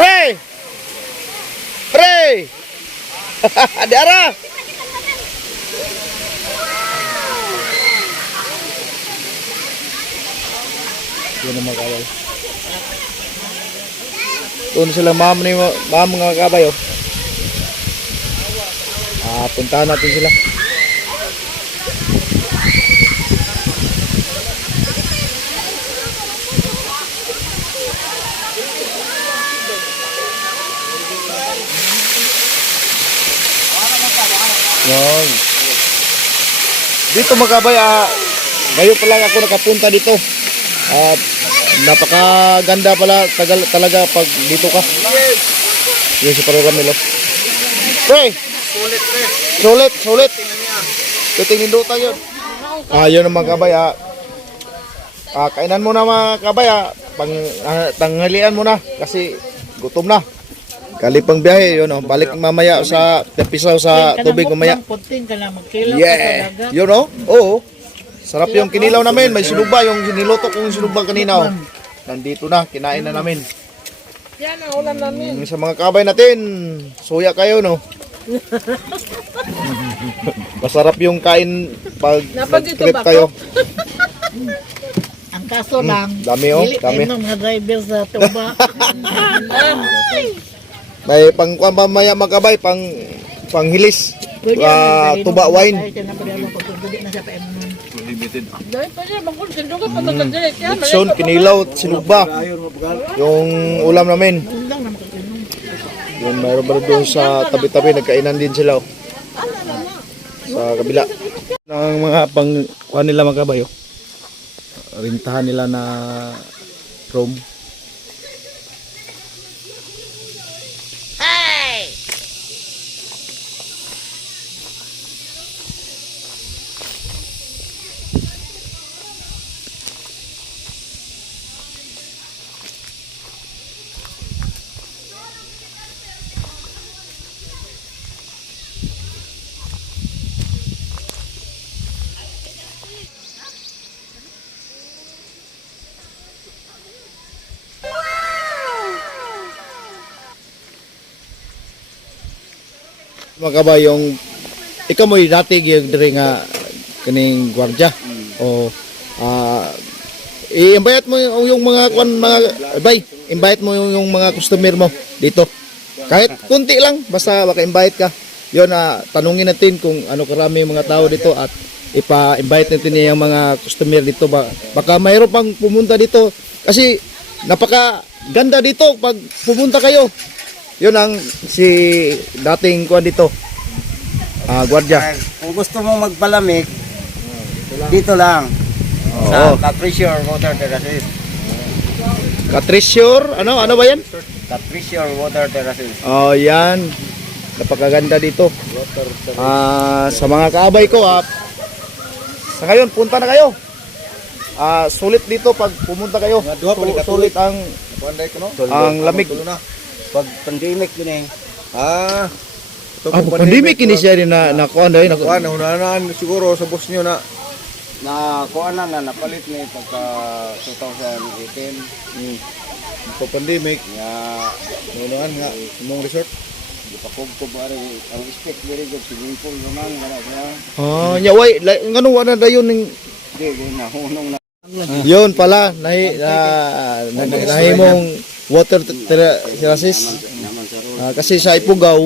Pre! Pre! Diara! Yun ang mga kabay. Doon sila ma'am mga kabay, oh. Puntahan natin sila. Yan. Dito mga kabay, ngayon pa lang ako nakapunta dito. At napakaganda pala talaga pag dito ka. Yun si Paro Ramilo. Pre! Sulit. Titingin doon tayo. Yun ang mga kabay. Kainan mo na mga kabay. Tanghalian mo na kasi gutom na. Kalipang biyahe, yun, balik mamaya sa Tepisaw sa tubig mamaya. Yeah. Yun, oo. Sarap yung kinilaw namin. May sinuba, yung niluto kong sinuba kanina. Nandito na, kinain na namin. Yan ang ulam namin. Sa mga kabay natin, suya kayo, no? Masarap yung kain pag trip kayo. Ang kaso lang, dami, dami. Mga driver sa tuba. May pangkuan mamaya mga kabay, panghilis. Tuba wine. Nixon, kinilaw, sinuba. Yung ulam namin. Yung mayroon ba doon sa tabi-tabi, nagkainan din sila. Sa kabila. Ng mga pangkuan nila mga kabay. Rintahan nila na room. Mga kabay, yung ikaw mo dati yung diri nga kaning gwardiya o i-invite mo yung mga bay, invite mo yung mga customer mo dito. Kahit kunti lang, basta maka-invite ka. Yon, tanungin natin kung ano karami yung mga tao dito at ipa-invite natin yung mga customer dito. Baka mayroon pang pumunta dito kasi napaka ganda dito pag pumunta kayo. Yun ang si dating kuan dito. Gwardiya. Kung gusto mong magpalamig, dito lang. Sa Capricior Water Terraces. Capricior, ano ba yan? Capricior Water Terraces. Yan. Napakaganda dito. Sa mga kaabay ko, sa ngayon, punta na kayo. Sulit dito pag pumunta kayo. Sulit ang lamig. Pag pandemic din pandemic ini siya rin na kuan dahil naunaan siguro sa boss nyo na kuan na napalit ni pagka 2018 pandemic naunaan nga imong resort ipakugkob ari ang spec very good swimming pool naman nyaway ngano wala dayon ning na hunong na yun pala nahimong water terraces kasi sa Ipugaw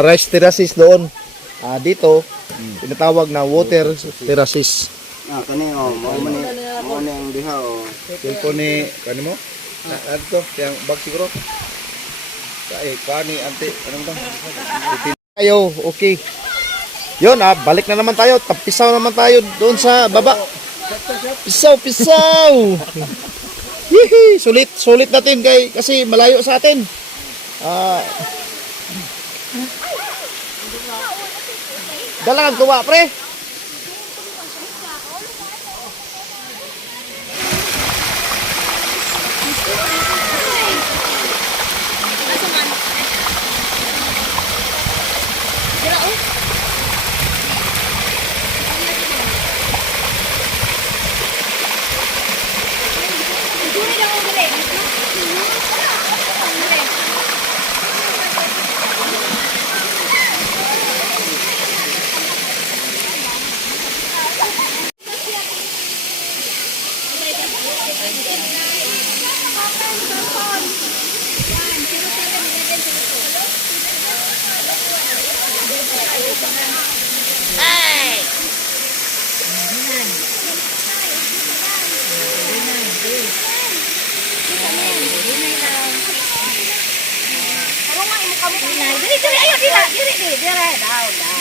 rice terraces doon dito tinatawag na water terraces kani mo ang diha cellphone ni kanimo adto yang bag siguro kani ante anong bang kayo okay yun balik na naman tayo tapisaw naman tayo doon sa baba pisaw Hihi, sulit natin kasi malayo sa atin. Dalang tuwa, pre. Diri, diri, ayo, dira, diri, diri, diri, daw, daw.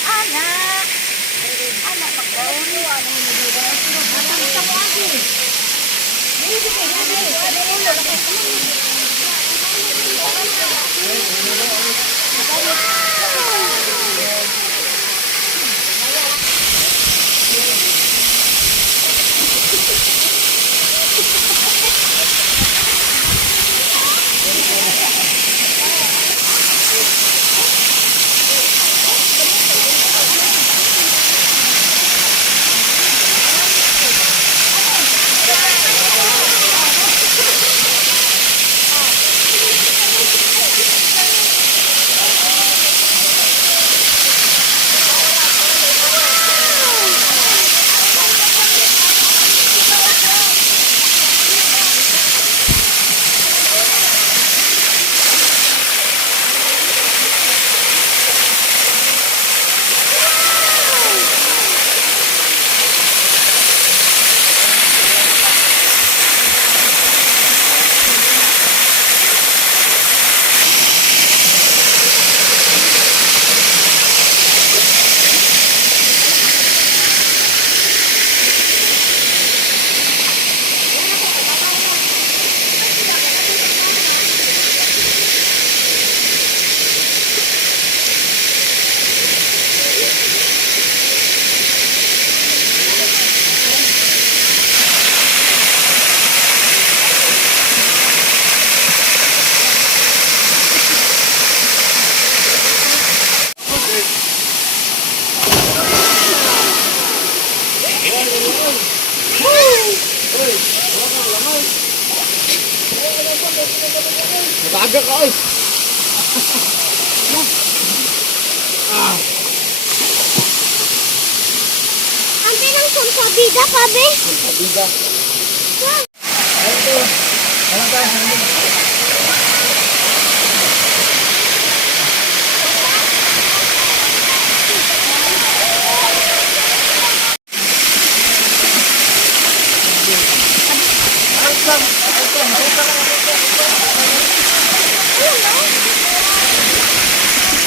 Anak, anak pagkauli, ano mo dito? Ano mo lagi? Diri, diri, diri, ada ulo, Mataga ka, oy. ang pinang bida pa, be. Biga.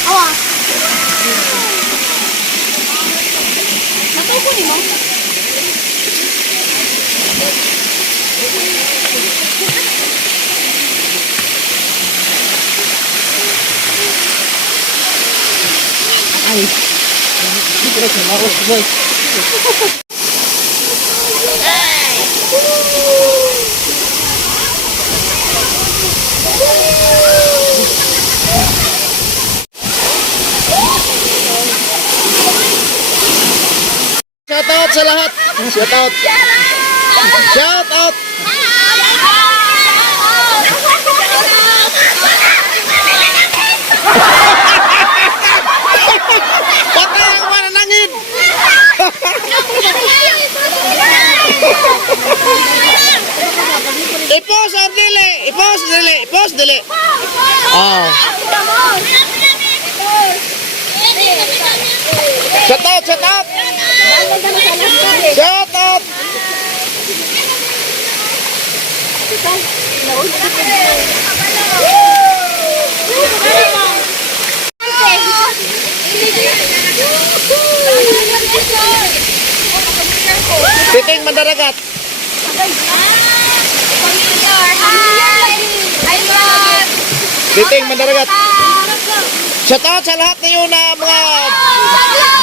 Awa. Natay ko ni mo. Shout out sa lahat. Shout out. Shout out. Patay ang mananangin. I-post or dili. I-post dili. I-post dili. Oh. Shout out. Shout out. Shout out. Titing Mandaragat. Titing Mandaragat. Shout out sa lahat niyo na mga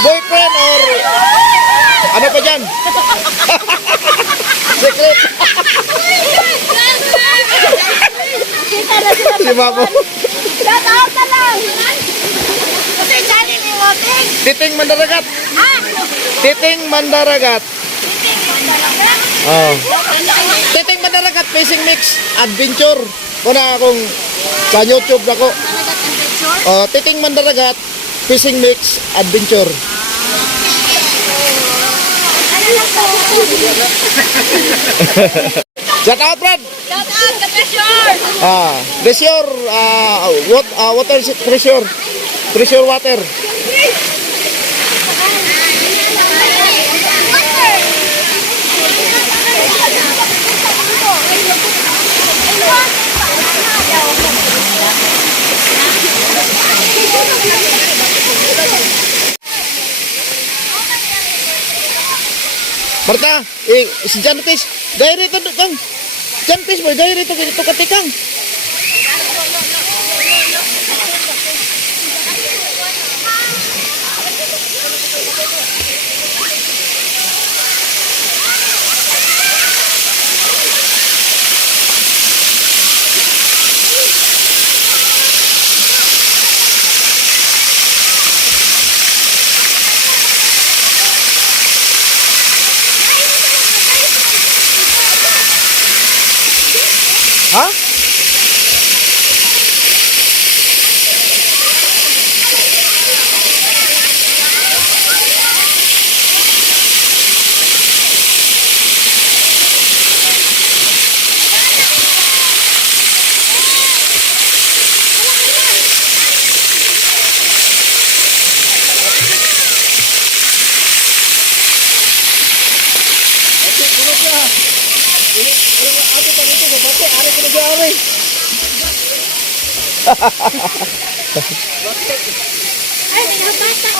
boyfriend or ano pa dyan? Secret. Si Babo. Shout na lang. Kasi dali ni Woting. Titing Mandaragat. Ah! Titing Mandaragat. Oh. Titing Mandaragat Fishing Mix Adventure. Kuna akong sa YouTube na ko. Oh, Titing Mandaragat Fishing Mix Adventure. Ano lang to? Shout out, Brad. Shout out ka treasure. Treasure, water treasure. Treasure water. Marta, si Janitis, gaya rito kang. Janitis boy, gaya rito katikang. Ha? Ay, bata.